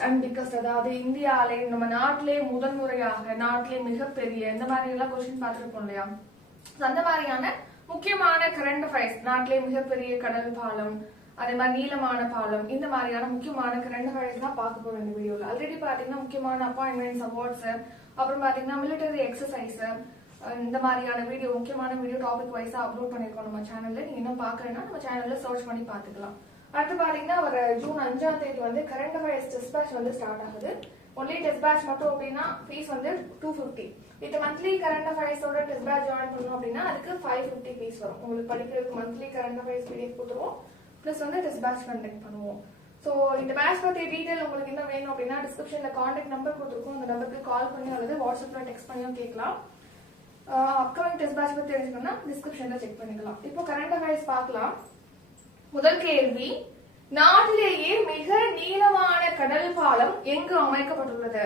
And biggest அதாவது இந்தியாவிலே நம்ம நாட்டிலே முதன்முறையாக நாட்டிலே மிகப்பெரிய இந்த மாதிரி எல்லாம் கொஸ்டின் பார்த்துருப்போம் இல்லையா? அந்த மாதிரியான முக்கியமான கரண்ட் அஃபேர்ஸ் நாட்டிலே மிகப்பெரிய கடல் பாலம் அதே மாதிரி நீளமான பாலம் இந்த மாதிரியான முக்கியமான கரண்ட் அஃபேர்ஸ் தான் பார்க்க போறோம் இந்த வீடியோல ஆல்ரெடி பாத்தீங்கன்னா முக்கியமான அப்பாயின்மெண்ட்ஸ் அவார்ட்ஸ் அப்புறம் பாத்தீங்கன்னா மிலிட்டரி எக்ஸசைஸ் இந்த மாதிரியான வீடியோ முக்கியமான வீடியோ டாபிக் வைஸா அப்லோட் பண்ணிருக்கோம் நம்ம சேனல்ல நீங்க இன்னும் பாக்கலன்னா நம்ம சேனல்ல சர்ச் பண்ணி பாத்துக்கலாம் அடுத்து பாத்தீங்கன்னா ஒரு ஜூன் அஞ்சாம் தேதி வந்து கரண்ட் அஃபேர்ஸ் டெஸ்ட் பேட்ச் வந்து ஸ்டார்ட் ஆகுது. ஒன்லி டெஸ்ட் பேட்ச் மட்டும் அப்படின்னா ஃபீஸ் வந்து two fifty with monthly current அஃபேர்ஸோட test batch join பண்ணணும் அப்படின்னா அதுக்கு ஃபைவ் ஃபிஃப்டி ஃபீஸ் வரும். உங்களுக்கு படிக்கிறதுக்கு மந்த்லி கரண்ட் அஃபேர்ஸ் பிடிஎஃப் கொடுத்துருவோம். ப்ளஸ் வந்து டெஸ்ட் பேட்ச் கண்டக்ட் பண்ணுவோம். ஸோ இந்த பேட்ச் பற்றிய டீட்டெயில் உங்களுக்கு இன்னும் வேணும் அப்படின்னா டிஸ்கிரிப்ஷனில் காண்டாக்ட் நம்பர் கொடுத்துருக்கோம். அந்த நம்பருக்கு கால் பண்ணி அல்லது வாட்ஸ்அப்பில் டெக்ஸ்ட் பண்ணியும் கேட்கலாம். அப்கமிங் டெஸ்ட் பேட்ச் பற்றி தெரிஞ்சுக்கணும்னா டிஸ்கிரிப்ஷனில் செக் பண்ணிக்கலாம். இப்போ கரண்ட் அஃபேர்ஸ் பார்க்கலாம். முதல் கேள்வி நாட்டிலேயே மிக நீளமான கடல் பாலம் எங்கு அமைக்கப்பட்டுள்ளது?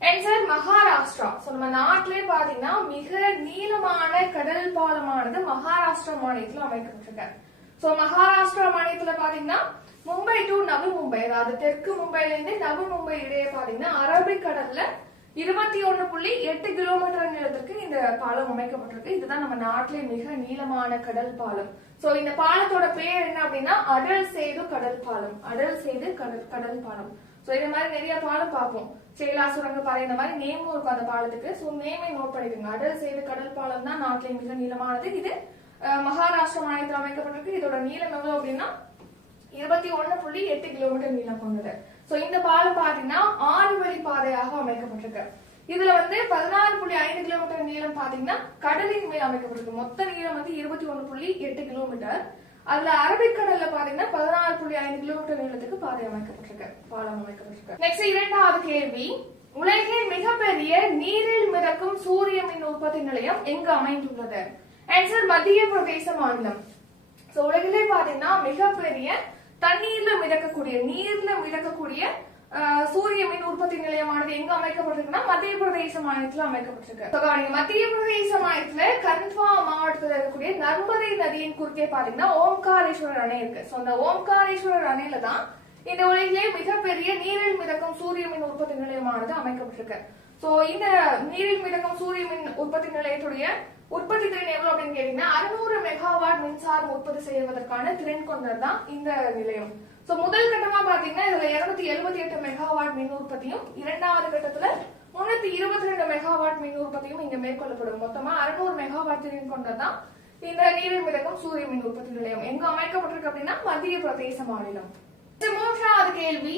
ஆன்சர் மகாராஷ்டிரா. சோ நம்ம நாட்டிலே பாத்தீங்கன்னா மிக நீளமான கடல் பாலமானது மகாராஷ்டிரா மாநிலத்தில் அமைக்கப்பட்டிருக்கு. சோ மகாராஷ்டிரா மாநிலத்துல பாத்தீங்கன்னா மும்பை டு நவி மும்பை அதாவது தெற்கு மும்பைல இருந்து நவி மும்பை இடையே பாத்தீங்கன்னா அரபிக் கடல்ல இருபத்தி ஒண்ணு புள்ளி எட்டு பாலம் அமைக்கப்பட்டிருக்கு. இதுதான் நம்ம நாட்டிலே மிக நீளமான கடல் பாலம். சோ இந்த பாலத்தோட பேர் என்ன அப்படின்னா அடல் செய்து கடல் பாலம். அடல் செய்து கடல் கடல் பாலம். சோ இந்த மாதிரி நிறைய பாலம் பார்ப்போம். சேலா சுரங்க பாலம் இந்த மாதிரி நேமும் இருக்கும் அந்த பாலத்துக்கு. சோ நேமை நோட் பண்ணிக்கோங்க. அடல் செய்து கடல் பாலம் தான் நாட்டிலே மிக நீளமானது. இது மகாராஷ்டிரா மாநிலத்தில் அமைக்கப்பட்டிருக்கு. இதோட நீளம் எவ்வளவு அப்படின்னா இருபத்தி ஒன்னு புள்ளி எட்டு கிலோமீட்டர் நீளம் கொண்டது. சோ இந்த பாலம் பாத்தீங்கன்னா ஆறு வழி பாதையாக அமைக்கப்பட்டிருக்கு. இதுல வந்து பதினாறு புள்ளி ஐந்து கிலோமீட்டர் நீளம் பாத்தீங்கன்னா கடலின் மேல் அமைக்கப்பட்டிருக்கு. மொத்த நீளம் வந்து இருபத்தி ஒண்ணு புள்ளி எட்டு கிலோமீட்டர். அதுல அரபிக்கடல்ல பாத்தீங்கன்னா பதினாறு புள்ளி ஐந்து கிலோமீட்டர் நீளத்துக்கு பாதை அமைக்கப்பட்டிருக்கு. பாலம் அமைக்கப்பட்டிருக்கு. நெக்ஸ்ட் இரண்டாவது கேள்வி. உலகின் மிகப்பெரிய நீரில் மிதக்கும் சூரிய மின் உற்பத்தி நிலையம் எங்கு அமைந்துள்ளது? ஆன்சர் மத்திய பிரதேச மாநிலம். சோ உலகிலே பாத்தீங்கன்னா மிகப்பெரிய தண்ணீர்ல மிதக்கக்கூடிய நீர்ல மிதக்கக்கூடிய சூரிய மின் உற்பத்தி நிலையமானது எங்க அமைக்கப்பட்டிருக்குன்னா மத்திய பிரதேச மாநிலத்துல அமைக்கப்பட்டிருக்கு. மத்திய பிரதேச மாநிலத்துல கந்த்வா மாவட்டத்தில் இருக்கக்கூடிய நர்மதை நதியின் குறுக்கே பாத்தீங்கன்னா ஓம்காரேஸ்வரர் அணை இருக்கு. சோ அந்த ஓம்காரேஸ்வரர் அணையில தான் இந்த உலகிலே மிகப்பெரிய நீரில் மிதக்கும் சூரிய மின் உற்பத்தி நிலையமானது அமைக்கப்பட்டிருக்கு. சோ இந்த நீரில் மிதக்கும் சூரிய மின் உற்பத்தி நிலையத்துடைய உற்பத்தி திறன் எவ்வளவு அப்படின்னு கேட்டீங்கன்னா அறுநூறு மெகாவாட் மின்சாரம் உற்பத்தி செய்வதற்கான திறன் கொண்டது தான் இந்த நிலையம். சோ முதல் கட்டமா பாத்தீங்கன்னா இதுல இருநூத்தி எழுபத்தி எட்டு மெகாவாட் மின் உற்பத்தியும் இரண்டாவது கட்டத்துல முன்னூத்தி இருபத்தி ரெண்டு மெகாவாட் மின் உற்பத்தியும் இங்க மேற்கொள்ளப்படும். மொத்தமா அறுநூறு மெகாவாட் திறன் கொண்டதான் இந்த நீரில் மிதக்கும் சூரிய மின் உற்பத்தி நிலையம். எங்க அமைக்கப்பட்டிருக்கு அப்படின்னா மத்திய பிரதேச மாநிலம். மூன்றாவது கேள்வி.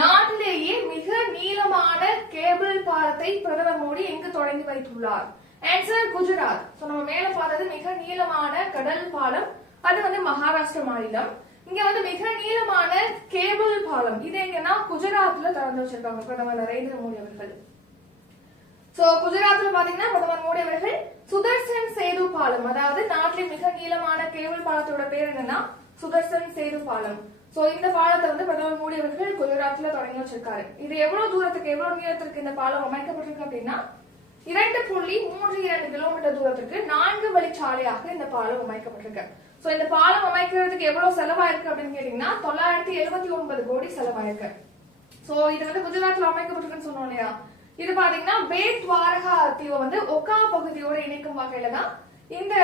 நாட்டிலேயே மிக நீளமான கேபிள் பாலத்தை பிரதமர் மோடி எங்கு தொடங்கி வைத்துள்ளார்? ஆன்சர் குஜராத். சோ நம்ம மேல பார்த்தது மிக நீளமான கடல் பாலம். அது வந்து மகாராஷ்டிர மாநிலம். இங்க வந்து மிக நீளமான கேபிள் பாலம். இது எங்கன்னா குஜராத்ல திறந்து வச்சிருக்காங்க பிரதமர் நரேந்திர மோடி அவர்கள். சோ குஜராத்ல பாத்தீங்கன்னா பிரதமர் மோடி அவர்கள் சுதர்சன் சேது பாலம். அதாவது நாட்டின் மிக நீளமான கேபிள் பாலத்தோட பேர் என்னன்னா சுதர்சன் சேது பாலம். சோ இந்த பாலத்தை வந்து பிரதமர் மோடி அவர்கள் குஜராத்ல தொடங்கி வச்சிருக்காரு. இது எவ்வளவு தூரத்துக்கு எவ்வளவு நீளத்திற்கு இந்த பாலம் அமைக்கப்பட்டிருக்கு அப்படின்னா இரண்டு புள்ளி மூன்று இரண்டு கிலோமீட்டர் தூரத்துக்கு நான்கு வழிச்சாலையாக இந்த பாலம் அமைக்கப்பட்டிருக்கு. சோ இந்த பாலம் அமைக்கிறதுக்கு எவ்வளவு செலவாயிருக்கு அப்படின்னு கேட்டீங்கன்னா தொள்ளாயிரத்தி எழுபத்தி ஒன்பது கோடி செலவாயிருக்கு. சோ இது வந்து குஜராத்ல அமைக்கப்பட்டிருக்குன்னு சொன்னோம் இல்லையா? இது பாத்தீங்கன்னா பேட் துவாரகா தீவை வந்து ஒக்கா பகுதியோட இணைக்கும் வகையில தான் இந்த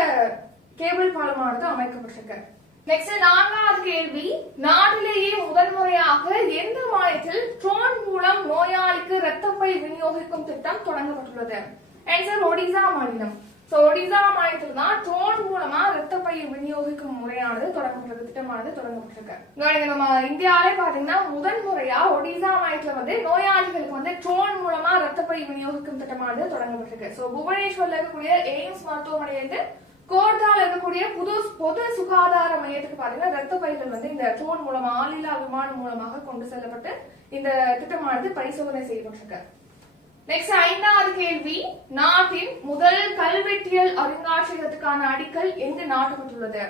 கேபிள் பாலமானது அமைக்கப்பட்டிருக்கு. நெக்ஸ்ட் நான்காவது கேள்வி. நாட்டிலேயே முதல் முறையாக எந்த மாநிலத்தில் ட்ரோன் மூலம் நோயாளிக்கு ரத்தப்பை விநியோகிக்கும் திட்டம் தொடங்கப்பட்டுள்ளது? ஆன்சர் ஒடிசா மாநிலம். சோ ஒடிசா மாநிலத்தில் தான் ட்ரோன் மூலமா ரத்தப்பை விநியோகிக்கும் முறையானது தொடங்கப்பட்டிருக்கு திட்டமானது தொடங்கப்பட்டிருக்கு. நம்ம இந்தியாவிலே பாத்தீங்கன்னா முதன் முறையா ஒடிசா மாநிலத்துல வந்து நோயாளிகளுக்கு வந்து ட்ரோன் மூலமா ரத்தப்பை விநியோகிக்கும் திட்டமானது தொடங்கப்பட்டிருக்கு. சோ புவனேஸ்வர்ல இருக்கக்கூடிய எய்ம்ஸ் மருத்துவமனையிலிருந்து கோர்தால இருக்கக்கூடிய புது பொது சுகாதார மையத்துக்கு பாத்தீங்கன்னா ரத்த பைகள் வந்து இந்த ட்ரோன் மூலமா ஆளில்லா விமானம் மூலமாக கொண்டு செல்லப்பட்டு இந்த திட்டமானது பரிசோதனை செய்யப்பட்டிருக்கு. நெக்ஸ்ட் ஐந்தாவது கேள்வி. நாட்டின் முதல் கல்வெட்டியல் அருங்காட்சியகத்துக்கான அடிக்கல் எங்கு நாட்டப்பட்டுள்ளது?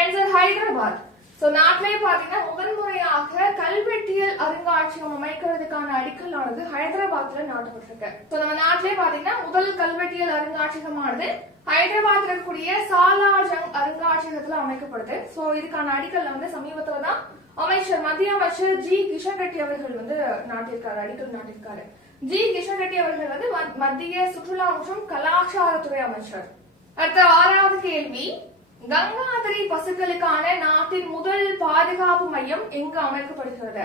ஆன்சர் ஹைதராபாத். சோ நாட்டிலே பாத்தீங்கன்னா முதல் முறையாக கல்வெட்டியல் அருங்காட்சியகம் அமைக்கிறதுக்கான அடிக்கலானது ஹைதராபாத்ல நாட்டப்பட்டிருக்கு. சோ நம்ம நாட்டிலே பாத்தீங்கன்னா முதல் கல்வெட்டியல் அருங்காட்சியகமானது ஹைதராபாத்ல இருக்கக்கூடிய சாலாஜங் அருங்காட்சியகத்துல அமைக்கப்படுது. சோ இதுக்கான அடிக்கல் வந்து சமீபத்துல தான் அமைச்சர் மத்திய அமைச்சர் ஜி. கிஷன் ரெட்டி அவர்கள் வந்து நாட்டிருக்காரு அடிக்கல் நாட்டிருக்காரு ஜி. கிஷன் ரெட்டி அவர்கள் வந்து மத்- மத்திய சுற்றுலா மற்றும் கலாச்சாரத்துறை அமைச்சர். அடுத்த ஆறாவது கேள்வி. கங்காதரி பசுக்களுக்கான நாட்டின் முதல் பாதுகாப்பு மையம் எங்கு அமைக்கப்படுகிறது?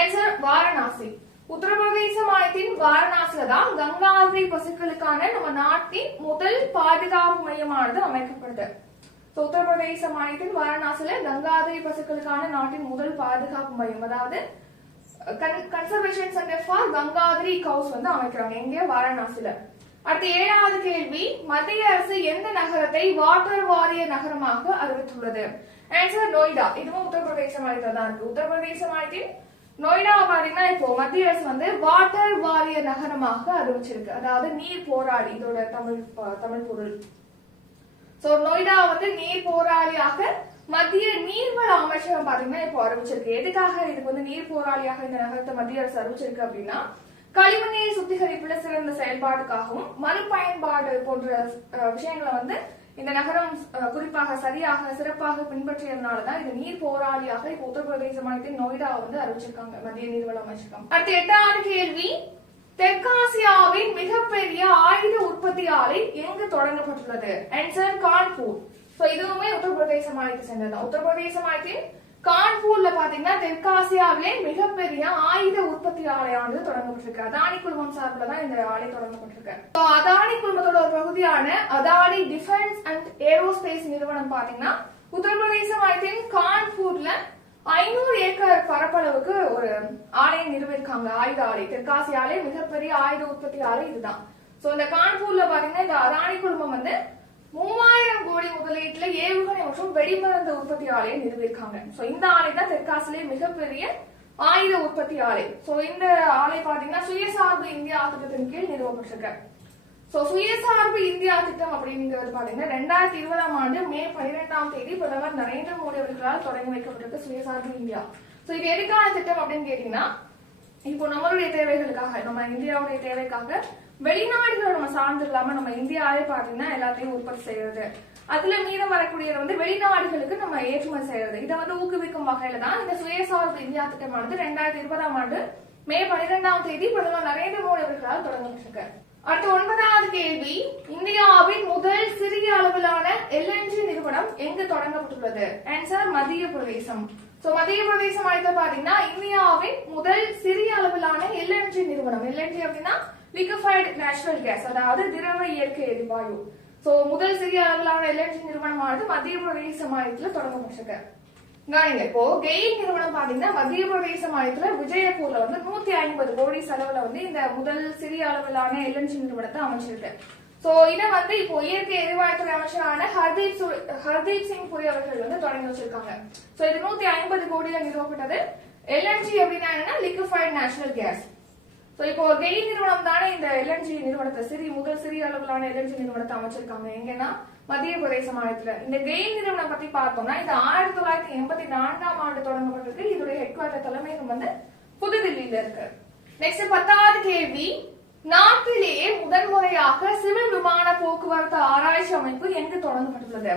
ஆன்சர் வாரணாசி. உத்தரப்பிரதேச மாநிலத்தின் வாரணாசியில தான் கங்காதரி பசுக்களுக்கான நம்ம நாட்டின் முதல் பாதுகாப்பு மையமானது அமைக்கப்படுது. உத்தரப்பிரதேச மாநிலத்தின் வாரணாசியில கங்காதரி பசுக்களுக்கான நாட்டின் முதல் பாதுகாப்பு மையம் அதாவது conservation centre for Gangatiri cows வந்து அமைக்கிறாங்க எங்கே வாரணாசியில. அடுத்த ஏழாவது கேள்வி மத்திய அரசு எந்த நகரத்தை வாட்டர் வாரிய நகரமாக அறிவித்துள்ளது? ஆன்சர் நொய்டா. இதுவும் உத்தரப்பிரதேச மாநிலத்தில் தான் இருக்கு. உத்தரப்பிரதேச மாநிலத்தில் நொய்டா பாத்தீங்கன்னா இப்போ மத்திய அரசு வந்து வாட்டர் வாரிய நகரமாக அறிவிச்சிருக்கு. அதாவது நீர் போராளி இதோட தமிழ் தமிழ் பொருள். சோ நொய்டா வந்து நீர் போராளியாக மத்திய நீர்வள அமைச்சகம் பாத்தீங்கன்னா இப்போ அறிவிச்சிருக்கு. எதுக்காக இதுக்கு வந்து நீர் போராளியாக இந்த நகரத்தை மத்திய அரசு அறிவிச்சிருக்கு அப்படின்னா கழிவுநீர் சுத்திகரிப்புல சிறந்த செயல்பாடுக்காகவும் மறுபயன்பாடு போன்ற விஷயங்களை வந்து இந்த நகரம் குறிப்பாக சரியாக சிறப்பாக பின்பற்றியதுனாலதான் இது நீர் போராளியாக இப்போ உத்தரப்பிரதேச மாநிலத்தின் நொய்டா வந்து அறிவிச்சிருக்காங்க மத்திய நீர்வள அமைச்சகம். அடுத்த எட்டாவது கேள்வி. தெற்காசியாவின் மிகப்பெரிய ஆயுத உற்பத்தி ஆலை எங்கு தொடங்கப்பட்டுள்ளது? ஆன்சர் கான்பூர். இதுவுமே உத்தரப்பிரதேச மாநிலத்தை சேர்ந்தது உத்தரப்பிரதேச மாநிலத்தின் கான்பூர்ல பாத்தீங்கன்னா தெற்காசியாவிலே மிகப்பெரிய ஆயுத உற்பத்தி ஆலையானது தொடங்கப்பட்டிருக்கு. அதானி குழுமம் சார்பில் தான் இந்த ஆலை தொடங்கப்பட்டிருக்கு. அதானி குழுமத்தோட ஒரு பகுதியான அதானி டிஃபென்ஸ் அண்ட் ஏரோஸ்பேஸ் நிறுவனம் பாத்தீங்கன்னா உத்தரப்பிரதேச மாநிலத்தின் கான்பூர்ல ஐநூறு ஏக்கர் பரப்பளவுக்கு ஒரு ஆலையை நிறுவிருக்காங்க ஆயுத ஆலை. தெற்காசிய ஆலை மிகப்பெரிய ஆயுத உற்பத்தி ஆலை இதுதான். சோ இந்த கான்பூர்ல பாத்தீங்கன்னா இந்த அதானி குழுமம் வந்து மூவாயிரம் கோடி முதலீட்டுல ஏவுகணை மற்றும் வெடிமருந்து உற்பத்தி ஆலையை நிறுவியிருக்காங்க. சோ இந்த ஆலை தான் தெற்காசிலே மிகப்பெரிய ஆயுத உற்பத்தி ஆலை. சோ இந்த ஆலை பாத்தீங்கன்னா சுயசார்பு இந்தியா திட்டத்தின் கீழ் நிறுவப்பட்டிருக்கு. சோ சுயசார்பு இந்தியா திட்டம் அப்படிங்கிறது பாத்தீங்கன்னா ரெண்டாயிரத்தி இருபதாம் ஆண்டு மே பனிரெண்டாம் தேதி பிரதமர் நரேந்திர மோடி அவர்களால் தொடங்கி வைக்கப்பட்டிருக்கு சுயசார்பு இந்தியா. சோ இது எதுக்கான திட்டம் அப்படின்னு கேட்டீங்கன்னா இப்போ நம்மளுடைய தேவைகளுக்காக நம்ம இந்தியாவுடைய தேவைக்காக வெளிநாடுகளை நம்ம சார்ந்து இல்லாம நம்ம இந்தியாவே பாத்தீங்கன்னா எல்லாத்தையும் உற்பத்தி செய்யறது. அதுல மீதம் வரக்கூடியது வந்து வெளிநாடுகளுக்கு நம்ம ஏற்றுமதி செய்யறது. இதை வந்து ஊக்குவிக்கும் வகையில தான் இந்த சுயசார்பு இந்தியா திட்டமானது ரெண்டாயிரத்தி இருபதாம் ஆண்டு மே பனிரெண்டாம் தேதி பிரதமர் நரேந்திர மோடி அவர்களால் தொடங்கப்பட்டிருக்கு அடுத்த ஒன்பதாவது கேள்வி இந்தியாவின் முதல் சிறிய அளவிலான எல்என்ஜி நிறுவனம் எங்கு தொடங்கப்பட்டுள்ளது? ஆன்சர் மத்திய பிரதேசம். சோ மத்திய பிரதேசம் மாநிலத்தை பாத்தீங்கன்னா இந்தியாவின் முதல் சிறிய அளவிலான எல்என்ஜி நிறுவனம். எல்என்ஜி அப்படின்னா லிக்விஃபைடு நேச்சுரல் கேஸ் அதாவது திரவ இயற்கை எரிவாயு. சோ முதல் சிறிய அளவிலான எல்என்ஜி நிறுவனமானது மத்திய பிரதேச மாநிலத்தில் தொடங்கப்பட்டிருக்கு. கவனிங்க இப்போ கெயில் நிறுவனம் பாத்தீங்கன்னா மத்திய பிரதேச மாநிலத்துல விஜயப்பூர்ல வந்து நூத்தி ஐம்பது கோடி செலவுல வந்து இந்த முதல் சிறிய அளவிலான எல்என்ஜி நிறுவனத்தை அமைச்சிருக்கு. சோ இத வந்து இப்போ இயற்கை எரிவாயுத்துறை அமைச்சரான ஹர்தீப் ஹர்தீப் சிங் புரி அவர்கள் வந்து தொடங்கி வச்சிருக்காங்க. சோ இது நூத்தி ஐம்பது கோடியில நிறுவப்பட்டது. எல்என்ஜி அப்படின்னா என்னன்னா லிக்விஃபைட் நேச்சுரல் கேஸ் சோ இப்போ கெயில் நிறுவனம் தானே இந்த எல்என்ஜி நிறுவனத்தை சிறிய முதல் சிறிய அளவிலான எல்என்ஜி நிறுவனத்தை அமைச்சிருக்காங்க. எங்கன்னா மத்திய பிரதேச மாநிலத்துல. இந்த கெயில் நிறுவனம் பத்தி பார்த்தோம்னா இது ஆயிரத்தி தொள்ளாயிரத்தி எண்பத்தி நான்காம் ஆண்டு தொடங்கப்பட்டிருக்கு. இதோட ஹெட் குவார்டர் தலைமையகம் வந்து புதுதில்லியில இருக்கு. நெக்ஸ்ட் பத்தாவது கேள்வி. நாட்டிலேயே முதன்முறையாக சிவில் விமான போக்குவரத்து ஆராய்ச்சி அமைப்பு எங்கு தொடங்கப்பட்டுள்ளது?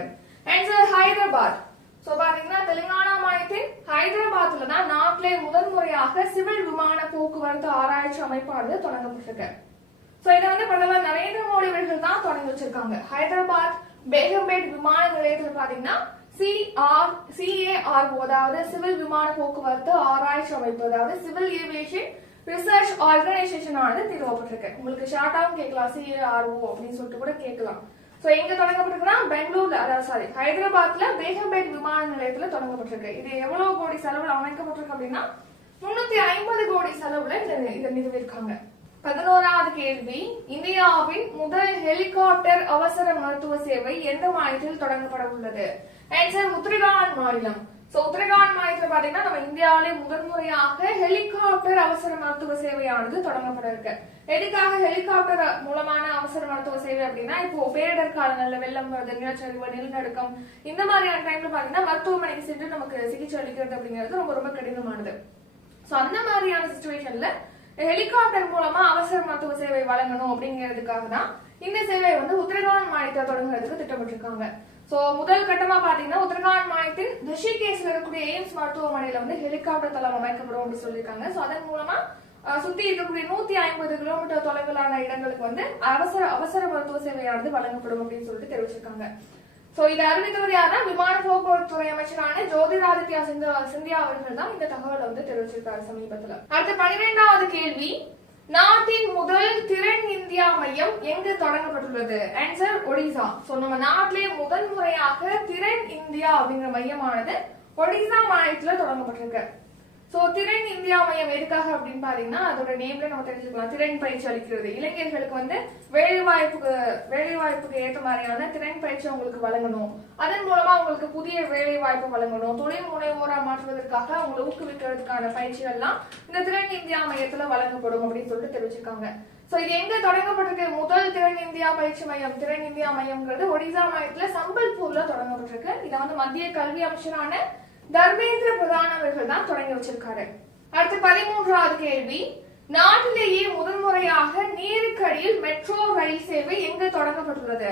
ஹைதராபாத். சோ பாத்தீங்கன்னா தெலுங்கானா மாநிலத்தின் ஹைதராபாத்ல தான் நாட்டிலே முதன்முறையாக சிவில் விமான போக்குவரத்து ஆராய்ச்சி அமைப்பானது தொடங்கப்பட்டிருக்கு. சோ இதை வந்து பிரதமர் நரேந்திர மோடி அவர்கள் தான் தொடங்கி வச்சிருக்காங்க. ஹைதராபாத் பேகம்பேட் விமான நிலையத்துல பாத்தீங்கன்னா சிஆர் சிஏஆர்ஓ அதாவது சிவில் விமான போக்குவரத்து ஆராய்ச்சி அமைப்பு அதாவது சிவில் ஏவியேஷன் ரிசர்ச் ஆர்கனைசேஷன் ஆனது நிறுவப்பட்டிருக்கு. உங்களுக்கு ஷார்ட்டாவும் கேட்கலாம். சிஏஆர்ஓ அப்படின்னு சொல்லிட்டு கூட கேட்கலாம். சோ எங்க தொடங்கப்பட்டிருக்குன்னா பெங்களூர்ல அதாவது சாரி ஹைதராபாத்ல பேகம்பேட் விமான நிலையத்துல தொடங்கப்பட்டிருக்கு. இது எவ்வளவு கோடி செலவுல அமைக்கப்பட்டிருக்கு அப்படின்னா முன்னூத்தி ஐம்பது கோடி செலவுல இதை இதை நிறுவிருக்காங்க பதினோராவது கேள்வி இந்தியாவின் முதல் ஹெலிகாப்டர் அவசர மருத்துவ சேவை எந்த மாநிலத்தில் தொடங்கப்பட உள்ளது? ஆன்சர் உத்தரகாண்ட் மாநிலம். சோ உத்தரகாண்ட் மாநிலத்துல பாத்தீங்கன்னா நம்ம இந்தியாவிலே முதன்முறையாக ஹெலிகாப்டர் அவசர மருத்துவ சேவையானது தொடங்கப்பட இருக்கு. எதுக்காக ஹெலிகாப்டர் மூலமான அவசர மருத்துவ சேவை அப்படின்னா இப்போ பேரிடர் காலங்கள்ல வெள்ளம் வருது நிலச்சரிவு நிலநடுக்கம் இந்த மாதிரியான டைம்ல பாத்தீங்கன்னா மருத்துவமனைக்கு சென்று நமக்கு சிகிச்சை அளிக்கிறது அப்படிங்கிறது ரொம்ப ரொம்ப கடினமானது. சோ அந்த மாதிரியான சுச்சுவேஷன்ல ஹெலிகாப்டர் மூலமா அவசர மருத்துவ சேவை வழங்கணும் அப்படிங்கிறதுக்காக தான் இந்த சேவை வந்து உத்தரகாண்ட் மாநிலத்தை தொடங்குறதுக்கு திட்டமிட்டிருக்காங்க. சோ முதல் கட்டமா பாத்தீங்கன்னா உத்தரகாண்ட் மாநிலத்தின் ரிஷிகேஷ்ல இருக்கக்கூடிய எய்ம்ஸ் மருத்துவமனையில வந்து ஹெலிகாப்டர் தளம் அமைக்கப்படும் அப்படின்னு சொல்லியிருக்காங்க. சோ அதன் மூலமா சுத்தி இருக்கக்கூடிய நூத்தி ஐம்பது கிலோமீட்டர் தொலைவிலான இடங்களுக்கு வந்து அவசர அவசர மருத்துவ சேவையானது வழங்கப்படும் அப்படின்னு சொல்லிட்டு தெரிவிச்சிருக்காங்க. சோ இதை அறிவித்தவர் யாரா விமான போக்குவரத்து துறை அமைச்சரான ஜோதிராதித்யா சிந்தியா சிந்தியா அவர்கள் தான் இந்த தகவலை வந்து தெரிவிச்சிருக்காரு சமீபத்துல. அடுத்த பனிரெண்டாவது கேள்வி நாட்டின் முதல் திறன் இந்தியா மையம் எங்கு தொடங்கப்பட்டுள்ளது? ஆன்சர் ஒடிசா சோ நம்ம நாட்டிலே முதல் முறையாக திறன் இந்தியா அப்படிங்கிற மையமானது ஒடிசா மாநிலத்துல தொடங்கப்பட்டிருக்கு. சோ திறன் இந்தியா மையம் எதுக்காக அப்படின்னு பாத்தீங்கன்னா அதோட நேம்ல நம்ம தெரிஞ்சுக்கலாம். திறன் பயிற்சி அளிக்கிறது. இளைஞர்களுக்கு வந்து வேலை வாய்ப்புக்கு வேலை வாய்ப்புக்கு ஏற்ற மாதிரியான திறன் பயிற்சி அவங்களுக்கு வழங்கணும். அதன் மூலமா அவங்களுக்கு புதிய வேலை வாய்ப்பு வழங்கணும். தொழில் முனைவோரா மாற்றுவதற்காக அவங்களை ஊக்குவிக்கிறதுக்கான பயிற்சிகள்லாம் இந்த திறன் இந்தியா மையத்துல வழங்கப்படும் அப்படின்னு சொல்லிட்டு தெரிவிச்சிருக்காங்க. சோ இது எங்க தொடங்கப்பட்டிருக்கு? முதல் திறன் இந்தியா பயிற்சி மையம் திறன் இந்தியா மையம்ங்கிறது ஒடிசா மாநிலத்துல சம்பல்பூர்ல தொடங்கப்பட்டிருக்கு. இதை வந்து மத்திய கல்வி அமைச்சரான தர்மேந்திர பிரதான் அவர்கள் தான் தொடங்கி வச்சிருக்காரு. அடுத்து பதிமூன்றாவது கேள்வி. நாட்டிலேயே முதன்முறையாக நீருக்கடியில் மெட்ரோ ரயில் சேவை எங்கு தொடங்கப்பட்டுள்ளது?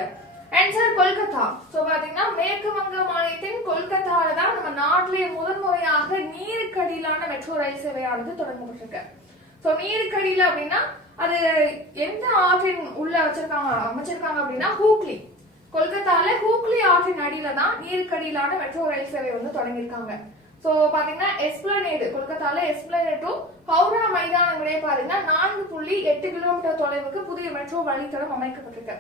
ஆன்சர் கொல்கத்தா. சோ பாத்தீங்கன்னா மேற்கு வங்க மாநிலத்தின் கொல்கத்தால தான் நம்ம நாட்டிலேயே முதன்முறையாக நீருக்கடியிலான மெட்ரோ ரயில் சேவையானது தொடங்கப்பட்டிருக்கு. சோ நீருக்கடியில அப்படின்னா அது எந்த ஆற்றின் உள்ள வச்சிருக்காங்க அமைச்சிருக்காங்க அப்படின்னா ஹூக்லி கொல்கத்தால ஹூ ஆற்றின் அடியில தான் நீருக்கடியிலான மெட்ரோ ரயில் சேவை வந்து தொடங்கியிருக்காங்க. ஸோ பாத்தீங்கன்னா எஸ்பிளனேடு கொல்கத்தால எஸ்பிளனேடு டு ஹவுரா மைதானங்களே பாத்தீங்கன்னா நான்கு புள்ளி எட்டு கிலோமீட்டர் தொலைவுக்கு புதிய மெட்ரோ வழித்தடம் அமைக்கப்பட்டிருக்கு.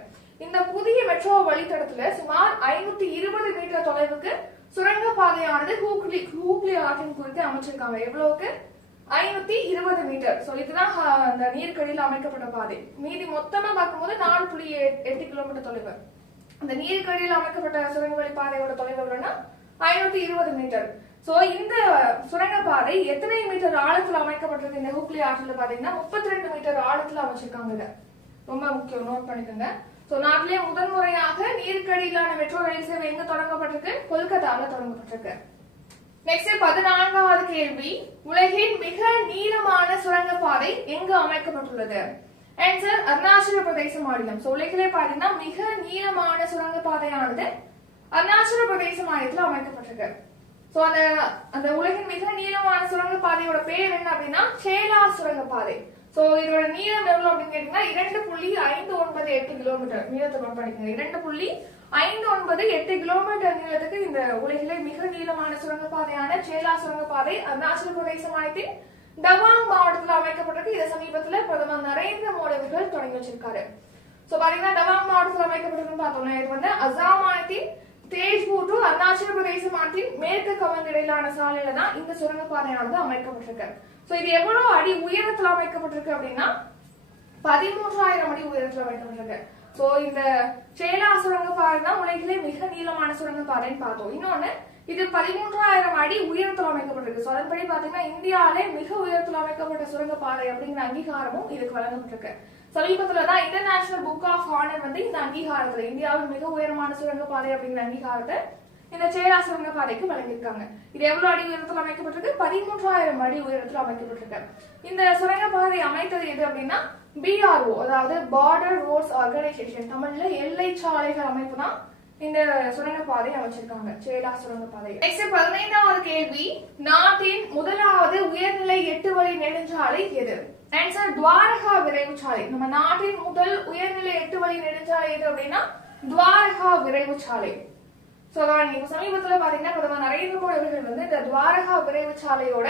இந்த புதிய மெட்ரோ வழித்தடத்துல சுமார் ஐநூத்தி இருபது மீட்டர் தொலைவுக்கு சுரங்க பாதையானது ஹூக்லி ஹூக்லி ஆற்றின் குறித்து அமைச்சிருக்காங்க. எவ்வளவுக்கு? ஐநூத்தி இருபது மீட்டர் ஸோ இதுதான் அந்த நீர்க்கடியில் அமைக்கப்பட்ட பாதை. மீதி மொத்தமா பார்க்கும்போது நாலு புள்ளி எட்டு கிலோமீட்டர் தொலைவு. அந்த நீருக்கடியில் அமைக்கப்பட்ட சுரங்கவழி பாதையோட தொலைவு எவ்வளோன்னா ஐநூத்தி இருபது மீட்டர். சோ இந்த சுரங்க பாதை எத்தனை மீட்டர் ஆழத்துல அமைக்கப்பட்டிருக்கு? இந்த ஹூக்லி ஆற்றுல பாத்தீங்கன்னா முப்பத்தி ரெண்டு மீட்டர் ஆழத்துல அமைச்சிருக்காங்க ரொம்ப முக்கியம். நோட் பண்ணிக்கோங்க. சோ நாட்டிலேயே முதன்முறையாக நீருக்கடியிலான மெட்ரோ ரயில் சேவை எங்க தொடங்கப்பட்டிருக்கு? கொல்கத்தால தொடங்கப்பட்டிருக்கு. நெக்ஸ்ட் பதினான்காவது கேள்வி. உலகின் மிக நீளமான சுரங்கப்பாதை எங்கு அமைக்கப்பட்டுள்ளது? ஆன்சர் அருணாச்சல பிரதேச மாநிலம் சோ உலகிலே பாத்தீங்கன்னா மிக நீளமான சுரங்கப்பாதையானது அருணாச்சல பிரதேச மாநிலத்தில் அமைக்கப்பட்டிருக்கு. சோ அந்த அந்த உலகின் மிக நீளமான சுரங்கப்பாதையோட பேர் என்ன அப்படின்னா சேலா சுரங்கப்பாதை சோ இதோட நீளம் எவ்வளவு அப்படின்னு கேட்டீங்கன்னா இரண்டு புள்ளி ஐந்து ஒன்பது எட்டு கிலோமீட்டர் நீளத்தை நோட் பண்ணிக்கோங்க. இரண்டு புள்ளி ஐந்து ஒன்பது எட்டு கிலோமீட்டர் நீளத்துக்கு இந்த உலகிலே மிக நீளமான சுரங்கப்பாதையான சேலா சுரங்கப்பாதை அருணாச்சல பிரதேச மாநிலத்தின் டவாங் மாவட்டத்தில் அமைக்கப்பட்டிருக்கு. இதை சமீபத்தில் பிரதமர் நரேந்திர மோடி அவர்கள் தொடங்கி வச்சிருக்காரு. சோ பாத்தீங்கன்னா டவாங் மாவட்டத்தில் அமைக்கப்பட்டிருக்குன்னு பார்த்தோம்னா இது வந்து அசாம் மாநிலத்தின் தேஜ்பூர் டு அருணாச்சல பிரதேச மாநிலத்தின் மேற்கு கவன் இடையிலான சாலையில தான் இந்த சுரங்கப்பாதையானது அமைக்கப்பட்டிருக்கு. சோ இது எவ்வளவு அடி உயரத்தில் அமைக்கப்பட்டிருக்கு அப்படின்னா பதிமூன்றாயிரம் அடி உயரத்தில் அமைக்கப்பட்டிருக்கு. சோ இந்த சேலா சுரங்கப்பாதை தான் உலகிலே மிக நீளமான சுரங்கப்பாதைன்னு பார்த்தோம். இன்னொன்னு இது பதிமூன்றாயிரம் அடி உயரத்தில் அமைக்கப்பட்டிருக்கு. ஸோ அதன்படி பார்த்தீங்கன்னா இந்தியாவிலே மிக உயரத்தில் அமைக்கப்பட்ட சுரங்கப்பாதை அப்படிங்கிற அங்கீகாரமும் இதுக்கு வழங்கப்பட்டிருக்கு. சமீபத்தில் தான் இன்டர்நேஷனல் புக் ஆஃப் ஆனர் வந்து இந்த அங்கீகாரத்தில் இந்தியாவின் மிக உயரமான சுரங்கப்பாதை அப்படிங்கிற அங்கீகாரத்தை இந்த சேரா சுரங்கப்பாதைக்கு வழங்கியிருக்காங்க. இது எவ்வளவு அடி உயரத்தில் அமைக்கப்பட்டிருக்கு? பதிமூன்றாயிரம் அடி உயரத்தில் அமைக்கப்பட்டிருக்கு. இந்த சுரங்கப்பாதை அமைத்தது எது அப்படின்னா பிஆர்ஓ அதாவது பார்டர் ரோட்ஸ் ஆர்கனைசேஷன் தமிழ்ல எல்லை சாலைகள் அமைப்பு தான் இந்த சுரங்கப்பாதை அமைச்சிருக்காங்க. சேலா சுரங்கப்பாதை. நெக்ஸ்ட் பதினைந்தாவது கேள்வி நாட்டின் முதலாவது உயர்நிலை எட்டு வழி நெடுஞ்சாலை எது? ஆன்சர் துவாரகா விரைவு சாலை நம்ம நாட்டின் முதல் உயர்நிலை எட்டு வழி நெடுஞ்சாலை எது அப்படின்னா துவாரகா விரைவு சாலை சோ இப்ப சமீபத்துல பாத்தீங்கன்னா பிரதமர் நரேந்திர மோடி அவர்கள் வந்து இந்த துவாரகா விரைவு சாலையோட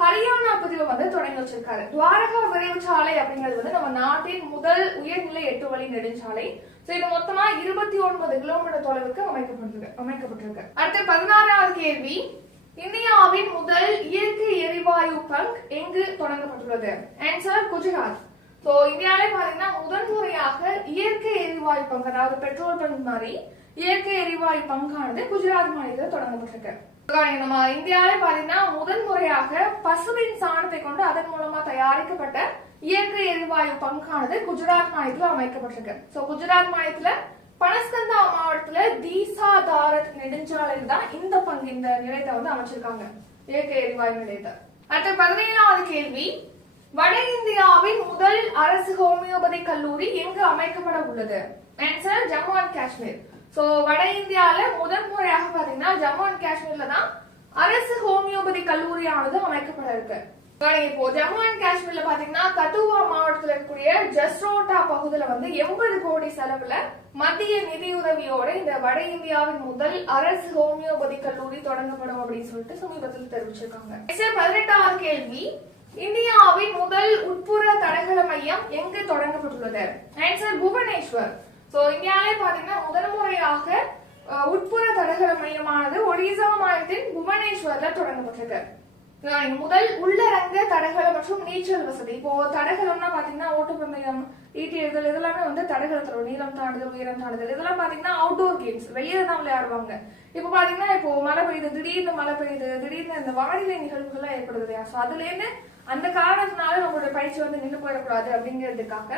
ஹரியானா பதிவு வந்து தொடங்கி வச்சிருக்காரு. துவாரகா விரைவு சாலை அப்படிங்கிறது வந்து நம்ம நாட்டின் முதல் உயர்நிலை எட்டு வழி நெடுஞ்சாலை. ஸோ இது மொத்தமா இருபத்தி ஒன்பது கிலோமீட்டர் தொலைவுக்கு அமைக்கப்பட்டிருக்கு அமைக்கப்பட்டிருக்கு. அடுத்து பதினாறாவது கேள்வி. இந்தியாவின் முதல் இயற்கை எரிவாயு பங்க் எங்கு தொடங்கப்பட்டுள்ளது? ஆன்சர் குஜராத். சோ இந்தியாவிலே பாத்தீங்கன்னா முதன்முறையாக இயற்கை எரிவாயு பங்கு அதாவது பெட்ரோல் பங்க் மாதிரி இயற்கை எரிவாயு பங்கானது குஜராத் மாநிலத்தில் தொடங்கப்பட்டிருக்கு. நம்ம இந்தியாவிலே பாத்தீங்கன்னா முதன்முறையாக பசுவின் சாணத்தை கொண்டு அதன் மூலமா தயாரிக்கப்பட்ட இயற்கை எரிவாயு பங்கானது குஜராத் மாநிலத்தில் அமைக்கப்பட்டிருக்கு. சோ குஜராத் மாநிலத்துல பனஸ்கந்தா மாவட்டத்துல தீசா தாரத் நெடுஞ்சாலையில் தான் இந்த பங்கு இந்த நிலையத்தை வந்து அமைச்சிருக்காங்க. இயற்கை எரிவாயு நிலையத்தை. அடுத்த பதினேழாவது கேள்வி. வட இந்தியாவின் முதல் அரசு ஹோமியோபதி கல்லூரி எங்கு அமைக்கப்பட உள்ளது? Answer Jammu and Kashmir so வட இந்தியால முதன் முறையாக பாத்தீங்கன்னா ஜம்மு அண்ட் காஷ்மீர்ல தான் அரசு ஹோமியோபதி கல்லூரியானது அமைக்கப்பட இருக்கு. இப்போ ஜம்மு அண்ட் காஷ்மீர்ல பாத்தீங்கன்னா கத்துவா மாவட்டத்தில் இருக்கக்கூடிய ஜஸ்ரோட்டா பகுதியில வந்து எண்பது கோடி செலவுல மத்திய நிதியுதவியோட இந்த வட இந்தியாவின் முதல் அரசு ஹோமியோபதி கல்லூரி தொடங்கப்படும் அப்படின்னு சொல்லிட்டு சமீபத்தில் தெரிவிச்சிருக்காங்க. பதினெட்டாவது கேள்வி இந்தியாவின் முதல் உட்புற தடகள மையம் எங்கு தொடங்கப்பட்டுள்ளது? ஆன்சர் புவனேஸ்வர். ஸோ இந்தியாவிலே பார்த்தீங்கன்னா முதல் முறையாக உட்புற தடகள மையமானது ஒடிசா மாநிலத்தின் புவனேஸ்வரில் தொடங்கப்பட்டிருக்கு. முதல் உள்ளரங்க தடகள மற்றும் நீச்சல் வசதி. இப்போ தடகளம்னா பாத்தீங்கன்னா ஓட்டப்பந்தயம் ஈட்டி எழுதல் இதெல்லாமே வந்து தடகளத்துல நீளம் தாண்டுதல் உயரம் தாண்டுதல் இதெல்லாம் பாத்தீங்கன்னா அவுட்டோர் கேம்ஸ் வெளியில தான் விளையாடுவாங்க. இப்போ பாத்தீங்கன்னா இப்போ மழை பெய்யுது திடீர்னு மழை பெய்யுது திடீர்னு இந்த வானிலை நிகழ்வுகள்லாம் ஏற்படுது இல்லையா? சோ அதுல இருந்து அந்த காரணத்தினால நம்மளுடைய பயிற்சி வந்து நின்று போயிடக்கூடாது அப்படிங்கிறதுக்காக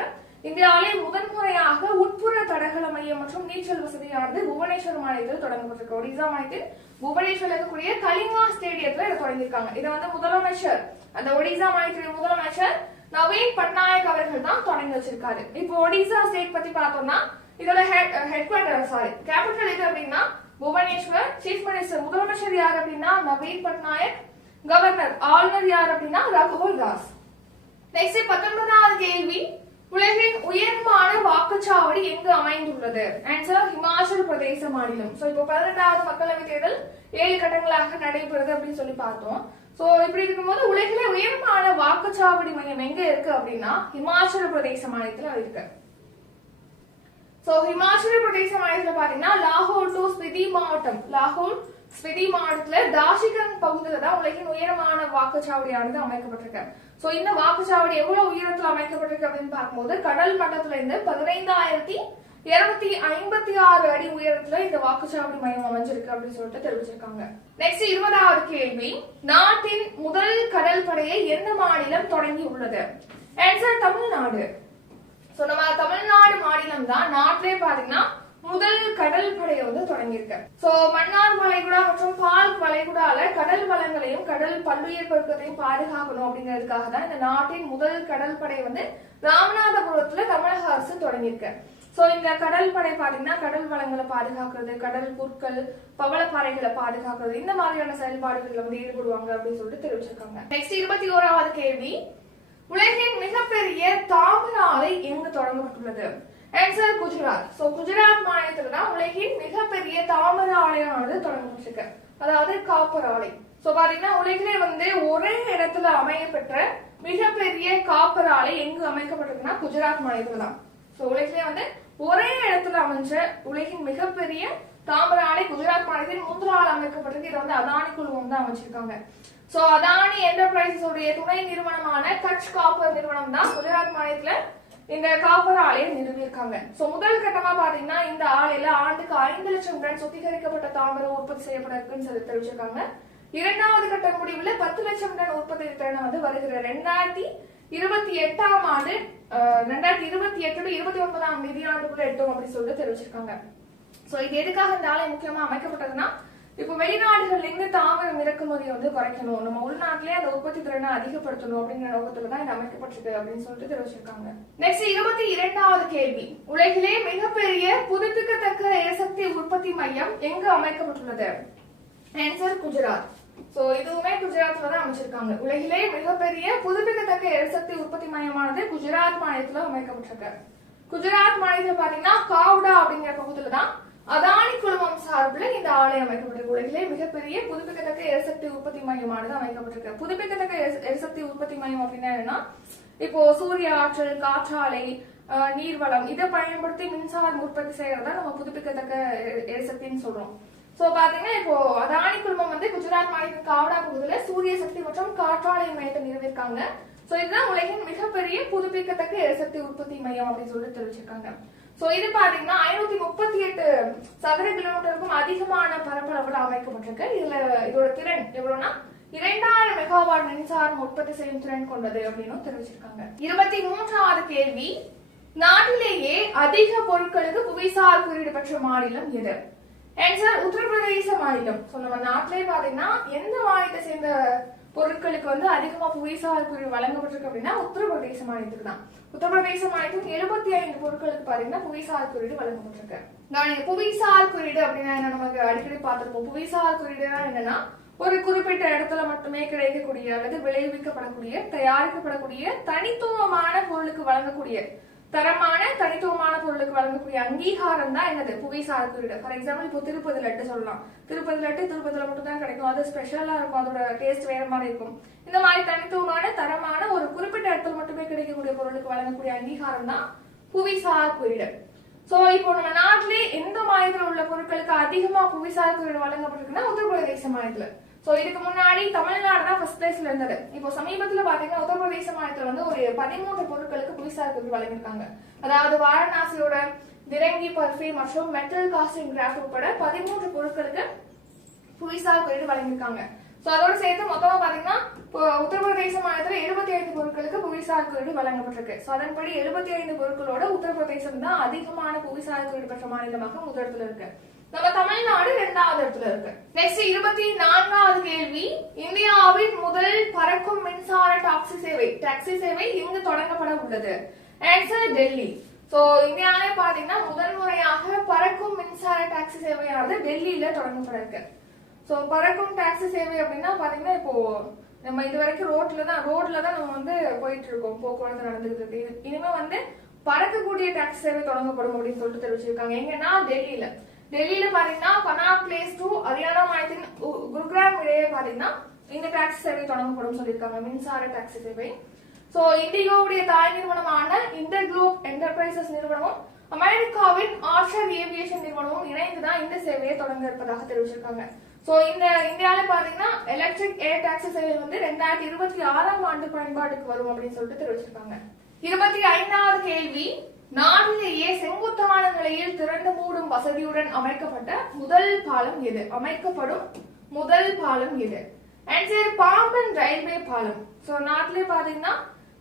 இந்தியாவிலே முதன்முறையாக உட்புற தடகள மையம் மற்றும் நீச்சல் வசதியானது புவனேஸ்வர் மாநிலத்தில் தொடங்கப்பட்டிருக்கு ஒடிசா மாநிலத்தில் புவனேஸ்வரில் இருக்கக்கூடிய கலிங்கா ஸ்டேடியத்துல இதை தொடங்கியிருக்காங்க. இதை வந்து முதலமைச்சர் அந்த ஒடிசா மாநிலத்தின் முதலமைச்சர் நவீன் பட்நாயக் அவர்கள் தான் தொடங்கி வச்சிருக்காரு. இப்போ ஒடிசா ஸ்டேட் பத்தி பார்த்தோம்னா இதோட ஹெட் குவார்டர் சாரி கேபிட்டல் எது அப்படின்னா புவனேஸ்வர் சீஃப் மினிஸ்டர் முதலமைச்சர் யார் அப்படின்னா நவீன் பட்நாயக் கவர்னர் ஆளுநர் யார் அப்படின்னா ரகுல் தாஸ் நெக்ஸ்ட் பத்தொன்பதாவது கேள்வி உலகின் உயரமான வாக்குச்சாவடி எங்கு அமைந்துள்ளது? ஆன்சர் ஹிமாச்சல் பிரதேச மாநிலம். சோ இப்போ பதினெட்டாவது மக்களவை தேர்தல் ஏழு கட்டங்களாக நடைபெறுது அப்படின்னு சொல்லி பார்த்தோம். சோ இப்படி இருக்கும்போது உலகிலே உயரமான வாக்குச்சாவடி மையம் எங்க இருக்கு அப்படின்னா ஹிமாச்சல பிரதேச மாநிலத்துல இருக்கு. சோ ஹிமாச்சல பிரதேச மாநிலத்துல பாத்தீங்கன்னா லாகூர் டு ஸ்பிதி மாவட்டம். லாகூர் ஸ்பிதி மாவட்டத்துல தாஷிகன் பகுதியில தான் உலகின் உயரமான வாக்குச்சாவடியானது அமைக்கப்பட்டிருக்கு. சோ இந்த வாக்குச்சாவடி எவ்வளவு உயரத்துல அமைக்கப்பட்டிருக்கு அப்படின்னு பார்க்கும்போது கடல் மட்டத்துல இருந்து பதினைந்தாயிரத்தி இருநூத்தி ஐம்பத்தி ஆறு அடி உயரத்துல இந்த வாக்குச்சாவடி மையம் அமைஞ்சிருக்கு அப்படின்னு சொல்லிட்டு தெரிவிச்சிருக்காங்க. நெக்ஸ்ட் இருபதாவது கேள்வி. நாட்டின் முதல் கடல் படையை எந்த மாநிலம் தொடங்கி உள்ளது? ஆன்சர் தமிழ்நாடு. சோ நம்ம தமிழ்நாடு மாநிலம் தான். நாட்டிலே பாத்தீங்கன்னா முதல் கடல் படையை வந்து தொடங்கியிருக்க. சோ மன்னார் வளைகுடா மற்றும் பால் வளைகுடால கடல் வளங்களையும் கடல் பல்லுயிர் பெருக்கத்தையும் பாதுகாக்கணும் அப்படிங்கிறதுக்காக தான் இந்த நாட்டின் முதல் கடல் படை வந்து ராமநாதபுரத்துல தமிழக அரசு தொடங்கியிருக்கு. சோ இந்த கடல் படை பாத்தீங்கன்னா கடல் வளங்களை பாதுகாக்கிறது கடல் புற்கள் பவளப்பாறைகளை பாதுகாக்கிறது இந்த மாதிரியான செயல்பாடுகள்ல வந்து ஈடுபடுவாங்க அப்படின்னு சொல்லிட்டு தெரிவிச்சிருக்காங்க. நெக்ஸ்ட் இருபத்தி ஓராவது கேள்வி. உலகின் மிகப்பெரிய தாமிர ஆலை எங்கு தொடங்கப்பட்டுள்ளது ஆன்சர் குஜராத். சோ குஜராத் மாநிலத்துல தான் உலகின் மிகப்பெரிய தாமிர ஆலையானது தொடங்கப்பட்டிருக்கு. அதாவது காப்பர் ஆலை. சோ பாத்தீங்கன்னா உலகிலே வந்து ஒரே இடத்துல அமையப்பெற்ற மிகப்பெரிய காப்பர் ஆலை எங்கு அமைக்கப்பட்டிருக்குன்னா குஜராத் மாநிலத்துல தான். சோ உலகிலே வந்து ஒரே இடத்துல அமைஞ்ச உலகின் மிகப்பெரிய தாமிர ஆலை குஜராத் மாநிலத்தில் ஆள் அமைக்கப்பட்டிருக்கு. இதை வந்து அதானி குழு வந்து அமைச்சிருக்காங்க. சோ அதானி என்டர்பிரைசஸ் உடைய துணை நிறுவனமான கட்ச் காப்பர் நிறுவனம் தான் குஜராத் மாநிலத்துல இந்த காப்பர் ஆலையை நிறுவியிருக்காங்க. சோ முதல் கட்டமா பாத்தீங்கன்னா இந்த ஆலையில ஆண்டுக்கு ஐந்து லட்சம் டன் சுத்திகரிக்கப்பட்ட தாமிரம் உற்பத்தி செய்யப்பட இருக்குன்னு சொல்லி தெரிவிச்சிருக்காங்க. இரண்டாவது கட்ட முடிவுல பத்து லட்சம் டன் உற்பத்தி திறனை வந்து வருகிற ரெண்டாயிரத்தி இருபத்தி எட்டாம் ஆண்டு ரெண்டாயிரத்தி இருபத்தி எட்டு இருபத்தி ஒன்பதாம் நிதியாண்டுக்குள்ள எடுத்தோம் அப்படின்னு சொல்லிட்டு தெரிவிச்சிருக்காங்க. சோ இது எதுக்காக இந்த ஆலை முக்கியமா அமைக்கப்பட்டதுன்னா இப்போ வெளிநாடுகள்ல இருந்து தாமிரம் இறக்குமதி வந்து குறைக்கணும்? நம்ம உள்நாட்டிலே அந்த உற்பத்தி திறனை அதிகப்படுத்தணும் அப்படிங்கிற நோக்கத்துல தான் இது அமைக்கப்பட்டிருக்கு அப்படின்னு சொல்லிட்டு தெரிவிச்சிருக்காங்க. நெக்ஸ்ட் இருபத்தி இரண்டாவது கேள்வி. உலகிலே மிகப்பெரிய புதுப்பிக்கத்தக்க எரிசக்தி உற்பத்தி மையம் எங்கு அமைக்கப்பட்டுள்ளது? ஆன்சர் குஜராத். சோ இதுவுமே குஜராத்ல தான் அமைச்சிருக்காங்க. உலகிலே மிகப்பெரிய புதுப்பிக்கத்தக்க எரிசக்தி உற்பத்தி மையமானது குஜராத் மாநிலத்துல அமைக்கப்பட்டிருக்கு. குஜராத் மாநிலத்துல பாத்தீங்கன்னா காவ்டா அப்படிங்கிற பகுதியில தான் அதானி குழுமம் சார்பில் இந்த ஆலை அமைக்கப்பட்டிருக்கு உலகிலே மிகப்பெரிய புதுப்பிக்கத்தக்க எரிசக்தி உற்பத்தி மையமானது அமைக்கப்பட்டிருக்கு புதுப்பிக்கத்தக்க எரிசக்தி உற்பத்தி மையம் அப்படின்னா என்னன்னா இப்போ சூரிய ஆற்றல் காற்றாலை நீர்வளம் இதை பயன்படுத்தி மின்சாரம் உற்பத்தி செய்யறதா நம்ம புதுப்பிக்கத்தக்க எ- எரிசக்தின்னு சொல்றோம். சோ பாத்தீங்கன்னா இப்போ அதானி குழுமம் வந்து குஜராத் மாநிலம் காவடா பகுதியில சூரிய சக்தி மற்றும் காற்றாலை மையத்தை நிறுவிருக்காங்க சோ இதுதான் உலகின் மிகப்பெரிய புதுப்பிக்கத்தக்க எரிசக்தி உற்பத்தி மையம் அப்படின்னு சொல்லிட்டு தெரிவிச்சிருக்காங்க. சோ இது பாத்தீங்கன்னா ஐநூத்தி முப்பத்தி எட்டு சதுர கிலோமீட்டருக்கும் அதிகமான பரப்பளவில் அமைக்கப்பட்டிருக்கு. இதுல இதோட திறன் எவ்வளோன்னா இரண்டாயிரம் மெகாவாட் மின்சாரம் உற்பத்தி செய்யும் திறன் கொண்டது அப்படின்னு தெரிவிச்சிருக்காங்க. இருபத்தி மூன்றாவது கேள்வி நாட்டிலேயே அதிக பொருட்களுக்கு புவிசார் குறியீடு பெற்ற மாநிலம் எது? ஆன்சர் உத்தரப்பிரதேச மாநிலம். ஸோ நம்ம நாட்டிலே பாத்தீங்கன்னா எந்த மாநிலத்தை சேர்ந்த பொருட்களுக்கு வந்து அதிகமா புவிசார் குறியீடு வழங்கப்பட்டிருக்கு அப்படின்னா உத்தரப்பிரதேச மாநிலத்துக்கு தான் உத்தரப்பிரதேச மாநிலத்துக்கு எழுபத்தி ஐந்து பொருட்களுக்கு பாத்தீங்கன்னா புவிசார் குறியீடு வழங்கப்பட்டிருக்கு. நான் புவிசார் குறியீடு அப்படின்னா என்ன? நமக்கு அடிக்கடி பார்த்திருப்போம். புவிசார் குறியீடுனா என்னன்னா ஒரு குறிப்பிட்ட இடத்துல மட்டுமே கிடைக்கக்கூடிய அல்லது விளைவிக்கப்படக்கூடிய தயாரிக்கப்படக்கூடிய தனித்துவமான பொருளுக்கு வழங்கக்கூடிய தரமான தனித்துவமான பொருளுக்கு வழங்கக்கூடிய அங்கீகாரம் தான் என்னது? புவிசார் குறியீடு ஃபார் எக்ஸாம்பிள் இப்போ திருப்பதி லட்டு சொல்லலாம். திருப்பதி லட்டு திருப்பதில மட்டும் தான் கிடைக்கும். அது ஸ்பெஷலா இருக்கும். அதோட டேஸ்ட் வேற மாதிரி இருக்கும். இந்த மாதிரி தனித்துவமான தரமான ஒரு குறிப்பிட்ட இடத்துல மட்டுமே கிடைக்கக்கூடிய பொருளுக்கு வழங்கக்கூடிய அங்கீகாரம் தான் புவிசார் குறியீடு சோ இப்போ நம்ம நாட்டிலே எந்த மாநிலத்தில் உள்ள பொருட்களுக்கு அதிகமா புவிசார் குறியீடு வழங்கப்பட்டிருக்குன்னா உத்தரப்பிரதேச மாநிலத்துல. சோ இதுக்கு முன்னாடி தமிழ்நாடு தான் ஃபர்ஸ்ட் பிளேஸ்ல இருந்தது. இப்போ சமீபத்துல பாத்தீங்கன்னா உத்தரப்பிரதேச மாநிலத்துல வந்து ஒரு பதிமூன்று பொருட்களுக்கு புவிசார் குறியீடு வழங்கியிருக்காங்க. அதாவது வாரணாசியோட திரங்கி பர்ஃபி மற்றும் மெட்டல் காஸ்டிங் கிராஃப்ட் உட்பட பதிமூன்று பொருட்களுக்கு புவிசார் குறியீடு வழங்கியிருக்காங்க. சோ அதோட சேர்த்து மொத்தமா பாத்தீங்கன்னா இப்போ உத்தரப்பிரதேச மாநிலத்துல எழுபத்தி ஐந்து பொருட்களுக்கு புவிசார் குறியீடு வழங்கப்பட்டிருக்கு. சோ அதன்படி எழுபத்தி ஐந்து பொருட்களோட உத்தரப்பிரதேசம் தான் அதிகமான புவிசார் குறியீடு பெற்ற மாநிலமாக முதலிடத்துல இருக்கு. நம்ம தமிழ்நாடு இரண்டாவது இடத்துல இருக்கு. நெக்ஸ்ட் இருபத்தி நான்காவது கேள்வி இந்தியாவின் முதல் பறக்கும் மின்சார டாக்ஸி சேவை டாக்ஸி சேவை இங்கு தொடங்கப்பட உள்ளது? ஆன்சர் டெல்லி. சோ இந்தியாவிலே பாத்தீங்கன்னா முதல் முறையாக பறக்கும் மின்சார டாக்ஸி சேவையானது டெல்லியில தொடங்கப்பட இருக்கு. சோ பறக்கும் டாக்ஸி சேவை அப்படின்னா பாத்தீங்கன்னா இப்போ நம்ம இது வரைக்கும் ரோட்ல தான் ரோட்ல தான் நம்ம வந்து போயிட்டு இருக்கோம். போக்குவரத்து நடந்துகிட்டு இருக்கு. இனிமே வந்து பறக்கக்கூடிய டாக்ஸி சேவை தொடங்கப்படும் அப்படின்னு சொல்லிட்டு தெரிவிச்சிருக்காங்க. எங்கன்னா டெல்லியில. டெல்லியில பாத்தீங்கன்னா பனா பிளேஸ் டு ஹரியானா மாநிலத்தின் கு- குருகிராம் இடையே பாத்தீங்கன்னா இந்த டாக்ஸி சேவை தொடங்கப்படும் சொல்லியிருக்காங்க. மின்சார டாக்ஸி சேவை. சோ இண்டிகோவுடைய தாய் நிறுவனமான இன்டர் குரூப் என்டர்பிரைசஸ் நிறுவனமும் அமெரிக்காவின் ஆர்ஷர் ஏவியேஷன் நிறுவனமும் இணைந்துதான் இந்த சேவையை தொடங்க இருப்பதாக தெரிவிச்சிருக்காங்க. சோ இந்த இந்தியாவில் பாத்தீங்கன்னா எலக்ட்ரிக் ஏர் டாக்ஸி சேவை வந்து ரெண்டாயிரத்தி இருபத்தி ஆறாம் ஆண்டு பயன்பாட்டுக்கு வரும் அப்படின்னு சொல்லிட்டு தெரிவிச்சிருக்காங்க. இருபத்தி ஐந்தாவது கேள்வி நாட்டிலேயே செங்குத்தான நிலையில் திறந்து மூடும் வசதியுடன் அமைக்கப்பட்ட முதல் பாலம் எது? அமைக்கப்படும் முதல் பாலம் எது? ஆன்சர் பாம்பன் ரயில்வே பாலம். சோ நாட்டிலே பாத்தீங்கன்னா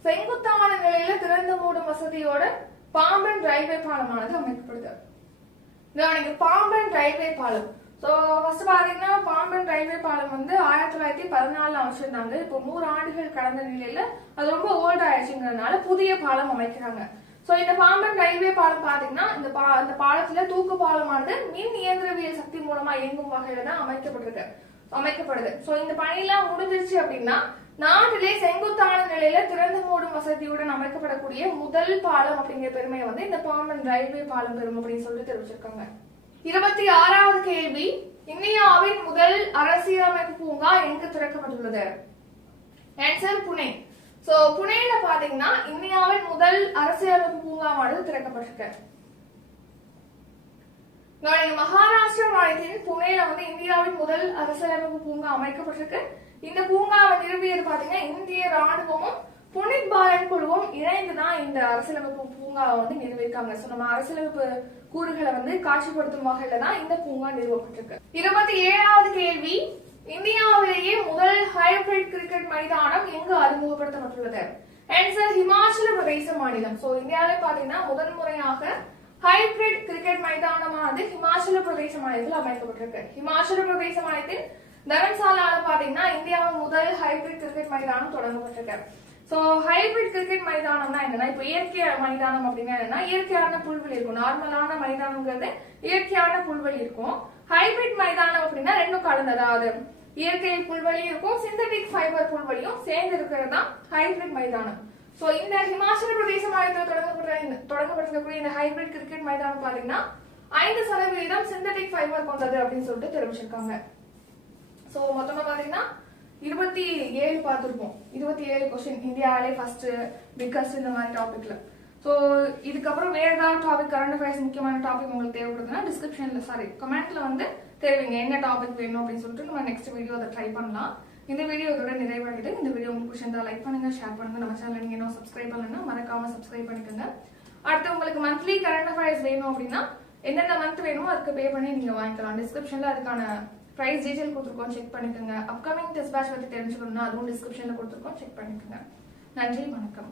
செங்குத்தான நிலையில திறந்து மூடும் வசதியோட பாம்பன் ரயில்வே பாலமானது அமைக்கப்படுது. கவனிங்க பாம்பன் ரயில்வே பாலம். சோ ஃபர்ஸ்ட் பாத்தீங்கன்னா பாம்பன் ரயில்வே பாலம் வந்து ஆயிரத்தி தொள்ளாயிரத்தி பதினாலுல அமைச்சிருந்தாங்க. இப்போ நூறு ஆண்டுகள் கடந்த நிலையில அது ரொம்ப ஓல்ட் ஆயிடுச்சுங்கிறதுனால புதிய பாலம் அமைக்கிறாங்க. சோ இந்த பாம்பன் ரயில்வே பாலம் பாத்தீங்கன்னா இந்த பா இந்த பாலத்துல தூக்கு பாலமானது மின் இயந்திரவியல் சக்தி மூலமா இயங்கும் வகையில தான் அமைக்கப்பட்டிருக்கு. அமைக்கப்படுது. சோ இந்த பணியெல்லாம் முடிஞ்சிருச்சு அப்படின்னா நாட்டிலே செங்குத்தான நிலையில திறந்து மூடும் வசதியுடன் அமைக்கப்படக்கூடிய முதல் பாலம் அப்படிங்கிற பெருமையை வந்து இந்த பாம்பன் ரயில்வே பாலம் பெறும் அப்படின்னு சொல்லிட்டு தெரிவிச்சிருக்காங்க. இருபத்தி ஆறாவது கேள்வி இந்தியாவின் முதல் அரசியலமைப்பு பூங்கா எங்கு திறக்கப்பட்டுள்ளது? ஆன்சர் புனே. சோ புனேல பாத்தீங்கன்னா இந்தியாவின் முதல் அரசியலமைப்பு பூங்காவானது திறக்கப்பட்டிருக்கு. நாளைக்கு மகாராஷ்டிரா மாநிலத்தின் புனேல வந்து இந்தியாவின் முதல் அரசியலமைப்பு பூங்கா அமைக்கப்பட்டிருக்கு. இந்த பூங்காவை நிறுவியது பாத்தீங்கன்னா இந்திய ராணுவமும் புனித் பாலன் குழுவும் இணைந்துதான் இந்த அரசியலமைப்பு பூங்காவை வந்து நிறுவியிருக்காங்க. சோ நம்ம அரசியலமைப்பு கூறுகளை வந்து காட்சிப்படுத்தும் வகையில தான் இந்த பூங்கா நிறுவப்பட்டிருக்கு. இருபத்தி ஏழாவது கேள்வி இந்தியாவிலேயே முதல் ஹைபிரிட் கிரிக்கெட் மைதானம் எங்கு அறிமுகப்படுத்தப்பட்டுள்ளது? ஆன்சர் ஹிமாச்சல பிரதேச மாநிலம். சோ இந்தியாவில பாத்தீங்கன்னா முதல் முறையாக ஹைபிரிட் கிரிக்கெட் மைதானமானது ஹிமாச்சல பிரதேச மாநிலத்தில் அமைக்கப்பட்டிருக்கு. ஹிமாச்சல பிரதேச மாநிலத்தின் தரம்சாலால பாத்தீங்கன்னா இந்தியாவின் முதல் ஹைபிரிட் கிரிக்கெட் மைதானம் தொடங்கப்பட்டிருக்கு. ஸோ ஹைபிரிட் கிரிக்கெட் மைதானம்னா என்னன்னா இப்போ இயற்கை மைதானம் அப்படின்னா என்னன்னா இயற்கையான புல்வெளி இருக்கும். நார்மலான மைதானம்ங்கிறது இயற்கையான புல்வெளி இருக்கும். ஹைபிரிட் மைதானம் அப்படின்னா ரெண்டும் கலந்து அதாவது இயற்கை புல்வெளியும் இருக்கும் சிந்தட்டிக் ஃபைபர் புல்வெளியும் சேர்ந்து இருக்கிறது தான் ஹைபிரிட் மைதானம். ஸோ இந்த ஹிமாச்சல பிரதேச மாநிலத்தில் தொடங்கப்பட்ட தொடங்கப்பட்டிருக்கக்கூடிய இந்த ஹைபிரிட் கிரிக்கெட் மைதானம் பாத்தீங்கன்னா ஐந்து சதவீதம் சிந்தட்டிக் ஃபைபர் கொண்டது அப்படின்னு சொல்லிட்டு தெரிவிச்சிருக்காங்க. ஸோ மொத்தமாக பார்த்தீங்கன்னா இருபத்தி ஏழு பார்த்துருப்போம். இருபத்தி ஏழு கொஸ்டின் இந்தியாவிலே ஃபர்ஸ்ட் பிக்கஸ்ட் இந்த மாதிரி டாபிக்ல ஸோ இதுக்கப்புறம் வேற ஏதாவது டாபிக் கரண்ட் அஃபேர்ஸ் முக்கியமான டாபிக் உங்களுக்கு தேவைப்படுதுன்னா டிஸ்கிரிப்ஷன்ல சாரி கமெண்ட்ல வந்து தெரிவிங்க. என்ன டாபிக் வேணும் அப்படின்னு சொல்லிட்டு நம்ம நெக்ஸ்ட் வீடியோ அதை ட்ரை பண்ணலாம். இந்த வீடியோ இதோட நிறைவடையுது இந்த வீடியோ உங்களுக்கு பிடிச்சிருந்தா லைக் பண்ணுங்க ஷேர் பண்ணுங்க. நம்ம சேனல் நீங்க இன்னும் சப்ஸ்கிரைப் பண்ணலன்னா மறக்காம சப்ஸ்கிரைப் பண்ணிக்கோங்க. அடுத்து உங்களுக்கு மந்த்லி கரண்ட் அஃபேர்ஸ் வேணும் அப்படின்னா எந்தெந்த மந்த் வேணுமோ அதுக்கு பே பண்ணி நீங்க வாங்கிக்கலாம். டிஸ்கிரிப்ஷன்ல அதுக்கான ப்ரைஸ் டீட்டெயில் கொடுத்துருக்கோம். செக் பண்ணிக்கோங்க. அப்கமிங் டெஸ்ட் பேட்ச் பற்றி தெரிஞ்சுக்கணும்னா அதுவும் டிஸ்கிரிப்ஷனில் கொடுத்துருக்கோம். செக் பண்ணிக்கோங்க. நன்றி வணக்கம்.